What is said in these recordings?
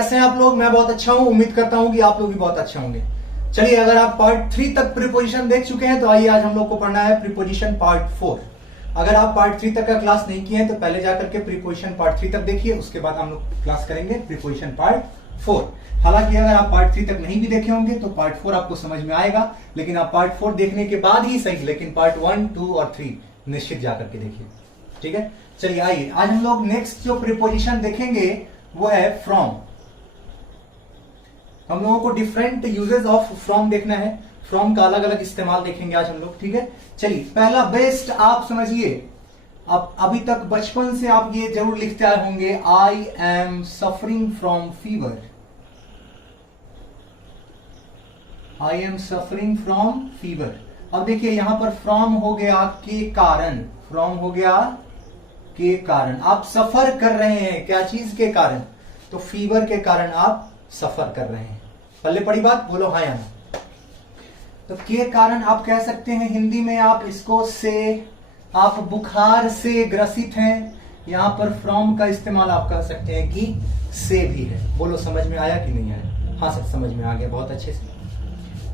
कैसे हैं आप लोग? मैं बहुत अच्छा हूं, उम्मीद करता हूं कि आप लोग भी बहुत अच्छे होंगे। चलिए, अगर आप पार्ट 3 तक प्रीपोजिशन देख चुके हैं तो आइए आज हम लोग को पढ़ना है प्रीपोजिशन पार्ट 4। अगर आप पार्ट 3 तक का क्लास नहीं किए हैं तो पहले जाकर के प्रीपोजिशन पार्ट 3 तक देखिए, उसके बाद हम लोग क्लास करेंगे प्रीपोजिशन पार्ट 4। हालांकि अगर आप पार्ट 3 तक नहीं भी देखे होंगे तो पार्ट 4 आपको समझ में आएगा, लेकिन आप पार्ट 4 देखने के बाद ही सही, लेकिन पार्ट 1, 2 और 3 निश्चित जाकर के देखिए। ठीक है, चलिए आइए आज हम लोग नेक्स्ट जो प्रीपोजिशन देखेंगे वो है फ्रॉम। हम लोगों को डिफरेंट यूजेस ऑफ फ्रॉम देखना है, फ्रॉम का अलग अलग इस्तेमाल देखेंगे आज हम लोग। ठीक है, चलिए पहला बेस्ट आप समझिए, आप अभी तक बचपन से आप ये जरूर लिखते आए होंगे, आई am suffering from fever. I am suffering from fever. अब देखिए यहां पर फ्रॉम हो गया के कारण, फ्रॉम हो गया के कारण। आप सफर कर रहे हैं क्या चीज के कारण? तो फीवर के कारण आप सफर कर रहे हैं। पल्ले पड़ी बात, बोलो हाँ या ना। तो के कारण आप कह सकते हैं हिंदी में आप इसको से, आप बुखार से ग्रसित हैं, यहां पर फ्रॉम का इस्तेमाल आप कर सकते हैं कि से भी है। बोलो समझ में आया कि नहीं आया? हाँ सर समझ में आ गया, बहुत अच्छे से।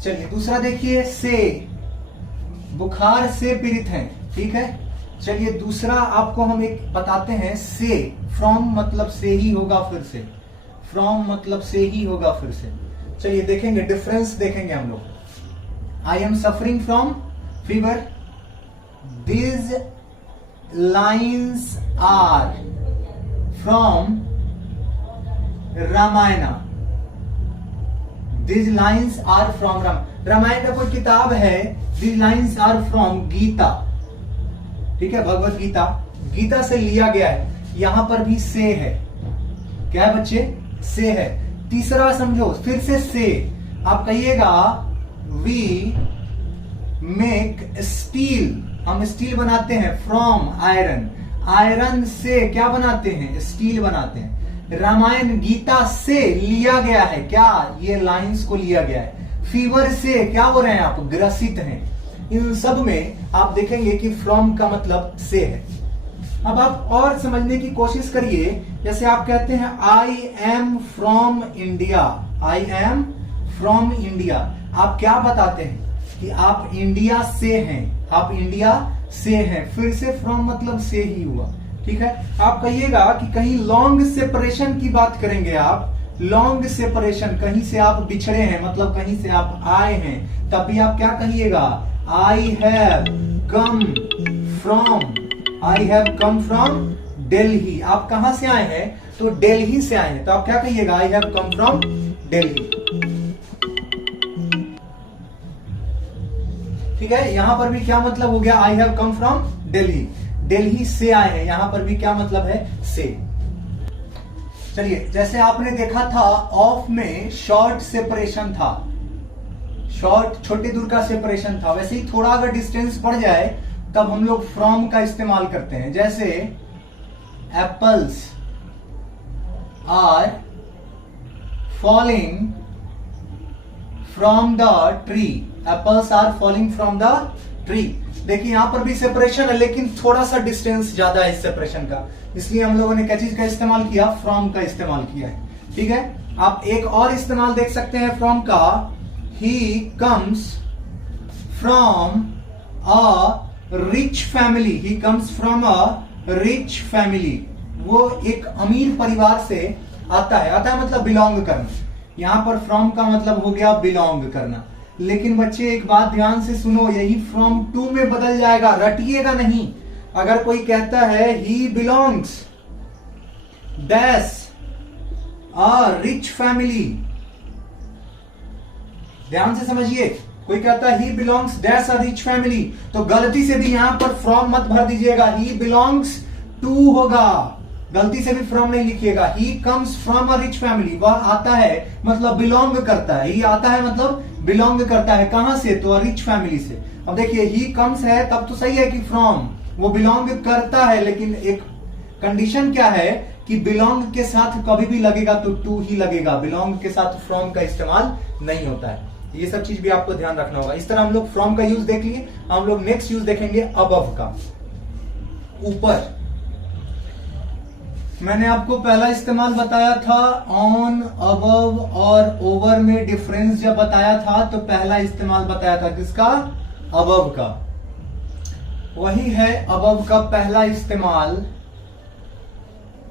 चलिए दूसरा देखिए, से बुखार से पीड़ित हैं। ठीक है, चलिए दूसरा आपको हम एक बताते हैं, से फ्रॉम मतलब से ही होगा, फिर से फ्रॉम मतलब से ही होगा फिर से। चलिए देखेंगे, डिफरेंस देखेंगे हम लोग। I am suffering from fever, this lines are from Ramayana. This lines are from Ramayan का कोई किताब है, this lines are from Gita. ठीक है, भगवत गीता, गीता से लिया गया है। यहां पर भी से है, क्या है बच्चे? से है। तीसरा समझो, फिर से आप कहिएगा, वी मेक स्टील, हम स्टील बनाते हैं फ्रॉम आयरन। आयरन से क्या बनाते हैं? स्टील बनाते हैं। रामायण गीता से लिया गया है, क्या ये लाइंस को लिया गया है। फीवर से क्या हो रहे हैं आप? ग्रसित हैं। इन सब में आप देखेंगे कि फ्रॉम का मतलब से है। अब आप और समझने की कोशिश करिए, जैसे आप कहते हैं I am from India. I am from India, आप क्या बताते हैं कि आप इंडिया से हैं, आप इंडिया से हैं। फिर से फ्रॉम मतलब से ही हुआ। ठीक है, आप कहिएगा कि कहीं लॉन्ग सेपरेशन की बात करेंगे आप, लॉन्ग सेपरेशन, कहीं से आप बिछड़े हैं, मतलब कहीं से आप आए हैं, तब भी आप क्या कहिएगा? I have come from, I have come from Delhi. आप कहां से आए हैं? तो दिल्ली से आए हैं, तो आप क्या कहिएगा? I have come from Delhi. ठीक है, यहां पर भी क्या मतलब हो गया? I have come from Delhi, Delhi से आए हैं, यहां पर भी क्या मतलब है? से। चलिए, जैसे आपने देखा था ऑफ में शॉर्ट सेपरेशन था, शॉर्ट छोटे दूर का सेपरेशन था, वैसे ही थोड़ा अगर डिस्टेंस पड़ जाए तब हम लोग फ्रॉम का इस्तेमाल करते हैं। जैसे apples are falling from the tree, apples are falling from the tree. देखिए यहां पर भी सेपरेशन है, लेकिन थोड़ा सा डिस्टेंस ज्यादा है इस सेपरेशन का, इसलिए हम लोगों ने क्या चीज का इस्तेमाल किया? फ्रॉम का इस्तेमाल किया है। ठीक है, आप एक और इस्तेमाल देख सकते हैं फ्रॉम का, he comes from a rich family. He comes from a rich family, वो एक अमीर परिवार से आता है। आता है मतलब बिलोंग करना। यहां पर फ्रॉम का मतलब हो गया बिलोंग करना। लेकिन बच्चे एक बात ध्यान से सुनो, यही फ्रॉम टू में बदल जाएगा, रटिएगा नहीं। अगर कोई कहता है he belongs dash a rich family, ध्यान से समझिए, कोई कहता है he belongs dash a rich family, तो गलती से भी यहां पर फ्रॉम मत भर दीजिएगा, ही बिलोंग्स टू होगा। गलती से भी फ्रॉम नहीं लिखिएगा। He comes from a rich family, वह आता है मतलब बिलोंग करता है, ही आता है मतलब बिलोंग करता है। कहां से? तो रिच फैमिली से। अब देखिए ही कम्स है तब तो सही है कि फ्रॉम, वो बिलोंग करता है, लेकिन एक कंडीशन क्या है कि बिलोंग के साथ कभी भी लगेगा तो टू ही लगेगा, बिलोंग के साथ फ्रॉम का इस्तेमाल नहीं होता है। ये सब चीज भी आपको ध्यान रखना होगा। इस तरह हम लोग फ्रॉम का यूज देख लिए, हम लोग नेक्स्ट यूज देखेंगे अबव का, ऊपर। मैंने आपको पहला इस्तेमाल बताया था ऑन, अबव और ओवर में डिफरेंस जब बताया था तो पहला इस्तेमाल बताया था किसका? अबव का। वही है अबव का पहला इस्तेमाल।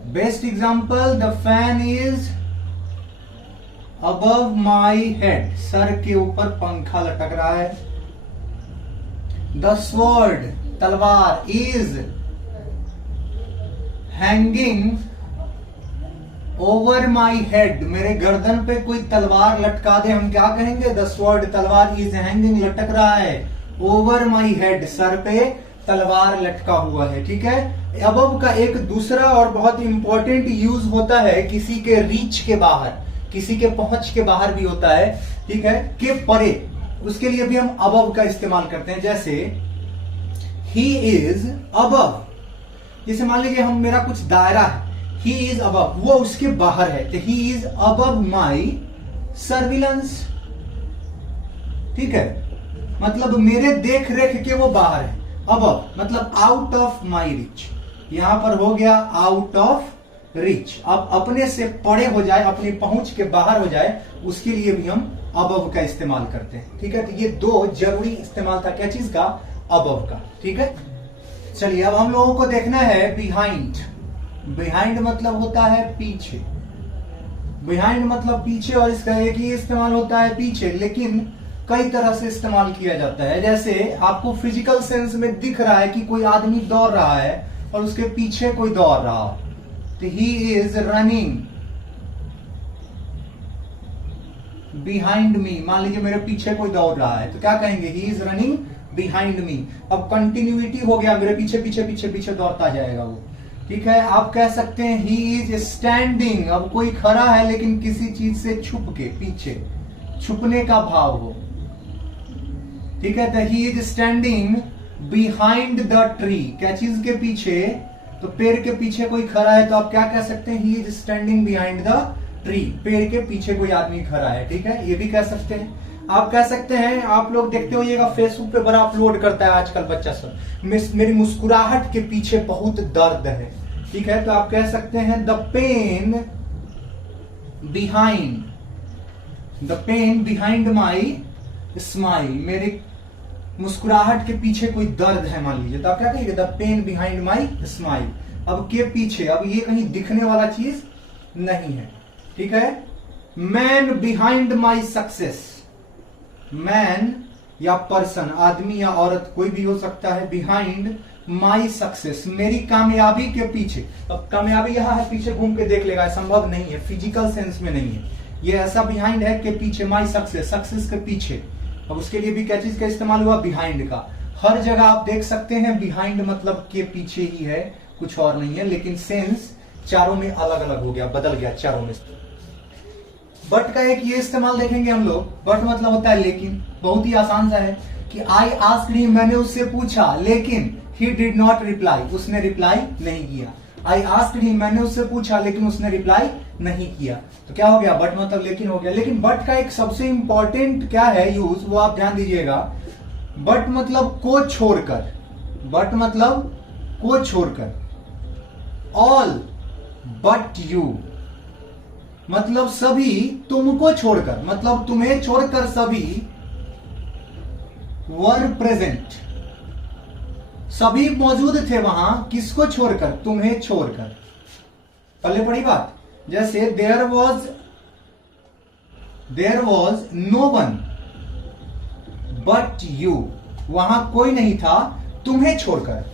Best example, the fan is above my head, sir के ऊपर पंखा लटक रहा है। द स्वॉर्ड, तलवार, is hanging over my head, मेरे गर्दन पे कोई तलवार लटका दे, हम क्या कहेंगे? द स्वॉर्ड, तलवार, इज हैंगिंग, लटक रहा है, ओवर माई हेड, सर पे तलवार लटका हुआ है। ठीक है। अबव का एक दूसरा और बहुत इंपॉर्टेंट यूज होता है किसी के रीच के बाहर, किसी के पहुंच के बाहर भी होता है। ठीक है, के परे, उसके लिए भी हम अबव का इस्तेमाल करते हैं। जैसे ही इज अबव, जैसे मान लीजिए हम, मेरा कुछ दायरा है, ही इज अबव, वो उसके बाहर है, तो he is above my surveillance. ठीक है, मतलब मेरे देख रेख के वो बाहर है। अबव मतलब आउट ऑफ माई रीच, यहां पर हो गया आउट ऑफ रीच। अब अपने से परे हो जाए, अपनी पहुंच के बाहर हो जाए, उसके लिए भी हम अबव का इस्तेमाल करते हैं। ठीक है, तो ये दो जरूरी इस्तेमाल था क्या चीज का? अबव का। ठीक है, चलिए अब हम लोगों को देखना है बिहाइंड। बिहाइंड मतलब होता है पीछे, बिहाइंड मतलब पीछे, और इसका एक ही इस्तेमाल होता है पीछे, लेकिन कई तरह से इस्तेमाल किया जाता है। जैसे आपको फिजिकल सेंस में दिख रहा है कि कोई आदमी दौड़ रहा है और उसके पीछे कोई दौड़ रहा हो, तो he is running behind me. मान लीजिए मेरे पीछे कोई दौड़ रहा है तो क्या कहेंगे? He is running behind me. अब कंटिन्यूटी हो गया, मेरे पीछे पीछे पीछे पीछे दौड़ता जाएगा वो। ठीक है, आप कह सकते हैं ही इज स्टैंडिंग, अब कोई खड़ा है लेकिन किसी चीज से छुप के, पीछे छुपने का भाव हो। ठीक है, तो he is standing behind the tree, क्या चीज के पीछे? तो पेड़ के पीछे कोई खड़ा है तो आप क्या कह सकते हैं? He is standing behind the tree, पेड़ के पीछे कोई आदमी खड़ा है। ठीक है, ये भी कह सकते हैं। आप कह सकते हैं, आप लोग देखते होइएगा फेसबुक पे बड़ा अपलोड करता है आजकल बच्चा सब, मेरी मुस्कुराहट के पीछे बहुत दर्द है। ठीक है, तो आप कह सकते हैं the pain behind my smile, मेरे मुस्कुराहट के पीछे कोई दर्द है मान लीजिए, तो आप क्या कहिए? The pain behind my smile. अब के पीछे, अब ये कहीं दिखने वाला चीज नहीं है। ठीक है, man behind my success, man या पर्सन, आदमी या औरत कोई भी हो सकता है, बिहाइंड माई सक्सेस, मेरी कामयाबी के पीछे। अब कामयाबी यहां है, पीछे घूम के देख लेगा, संभव नहीं है, फिजिकल सेंस में नहीं है। ये ऐसा बिहाइंड है कि पीछे, माई सक्सेस, सक्सेस के पीछे। अब उसके लिए भी क्या चीज का इस्तेमाल हुआ? बिहाइंड का। हर जगह आप देख सकते हैं बिहाइंड मतलब के पीछे ही है, कुछ और नहीं है, लेकिन सेंस चारों में अलग अलग हो गया, बदल गया चारों में। बट का एक ये इस्तेमाल देखेंगे हम लोग। बट मतलब होता है लेकिन, बहुत ही आसान सा है कि आई आस्क्ड हिम, मैंने उससे पूछा, लेकिन ही डिड नॉट रिप्लाई, उसने रिप्लाई नहीं किया। आई आस्क्ड हिम, मैंने उससे पूछा लेकिन उसने रिप्लाई नहीं किया, तो क्या हो गया? बट मतलब लेकिन हो गया। लेकिन बट का एक सबसे इंपॉर्टेंट क्या है यूज, वो आप ध्यान दीजिएगा। बट मतलब को छोड़कर, बट मतलब को छोड़कर। ऑल बट यू मतलब सभी तुमको छोड़कर, मतलब तुम्हें छोड़कर सभी वर प्रेजेंट, सभी मौजूद थे वहां, किसको छोड़कर? तुम्हें छोड़कर। पहले पढ़ी बात, जैसे there was no one but you, वहां कोई नहीं था तुम्हें छोड़कर,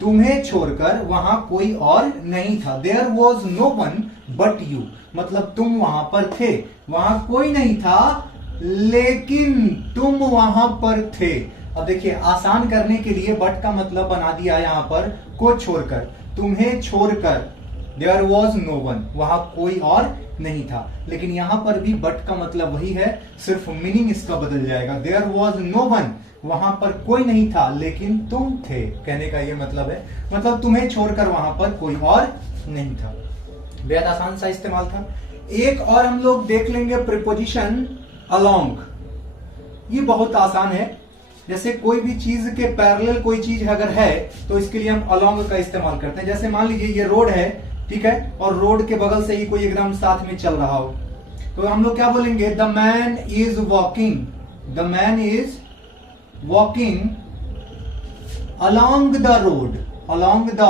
तुम्हें छोड़कर वहां कोई और नहीं था। There was no one but you मतलब तुम वहां पर थे, वहां कोई नहीं था लेकिन तुम वहां पर थे। अब देखिए, आसान करने के लिए बट का मतलब बना दिया यहां पर को छोड़कर, तुम्हें छोड़कर। देयर वॉज नो वन, वहां कोई और नहीं था, लेकिन यहां पर भी बट का मतलब वही है, सिर्फ मीनिंग इसका बदल जाएगा। देयर वॉज नो वन, वहां पर कोई नहीं था लेकिन तुम थे, कहने का ये मतलब है, मतलब तुम्हें छोड़कर वहां पर कोई और नहीं था। बेहद आसान सा इस्तेमाल था। एक और हम लोग देख लेंगे प्रीपोजिशन अलोंग, ये बहुत आसान है। जैसे कोई भी चीज के पैरेलल कोई चीज अगर है तो इसके लिए हम अलोंग का इस्तेमाल करते हैं। जैसे मान लीजिए ये रोड है, ठीक है, और रोड के बगल से ही कोई एकदम साथ में चल रहा हो, तो हम लोग क्या बोलेंगे, the man is walking, the man is walking along the road, along the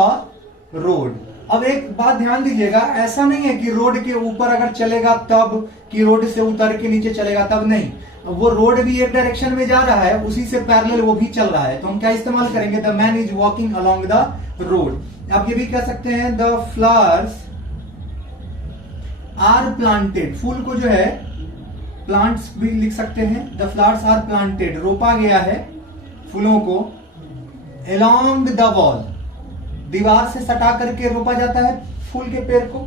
road। अब एक बात ध्यान दीजिएगा, ऐसा नहीं है कि रोड के ऊपर अगर चलेगा तब, कि रोड से उतर के नीचे चलेगा तब, नहीं, वो रोड भी एक डायरेक्शन में जा रहा है, उसी से पैरेलल वो भी चल रहा है, तो हम क्या इस्तेमाल करेंगे, the man is walking along the road। आप ये भी कह सकते हैं द फ्लावर्स आर प्लांटेड, फूल को जो है प्लांट्स भी लिख सकते हैं, द फ्लावर्स आर प्लांटेड, रोपा गया है फूलों को, along the wall, दीवार से सटा करके रोपा जाता है फूल के पेड़ को,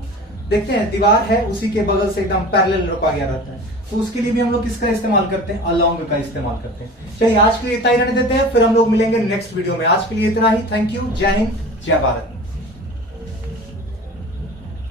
देखते हैं दीवार है उसी के बगल से एकदम पैरेलल रोपा गया रहता है, तो उसके लिए भी हम लोग किसका इस्तेमाल करते हैं, along का इस्तेमाल करते हैं। चलिए आज के लिए इतना ही रहने देते हैं, फिर हम लोग मिलेंगे नेक्स्ट वीडियो में। आज के लिए इतना ही, थैंक यू, जय हिंद, जय भारत।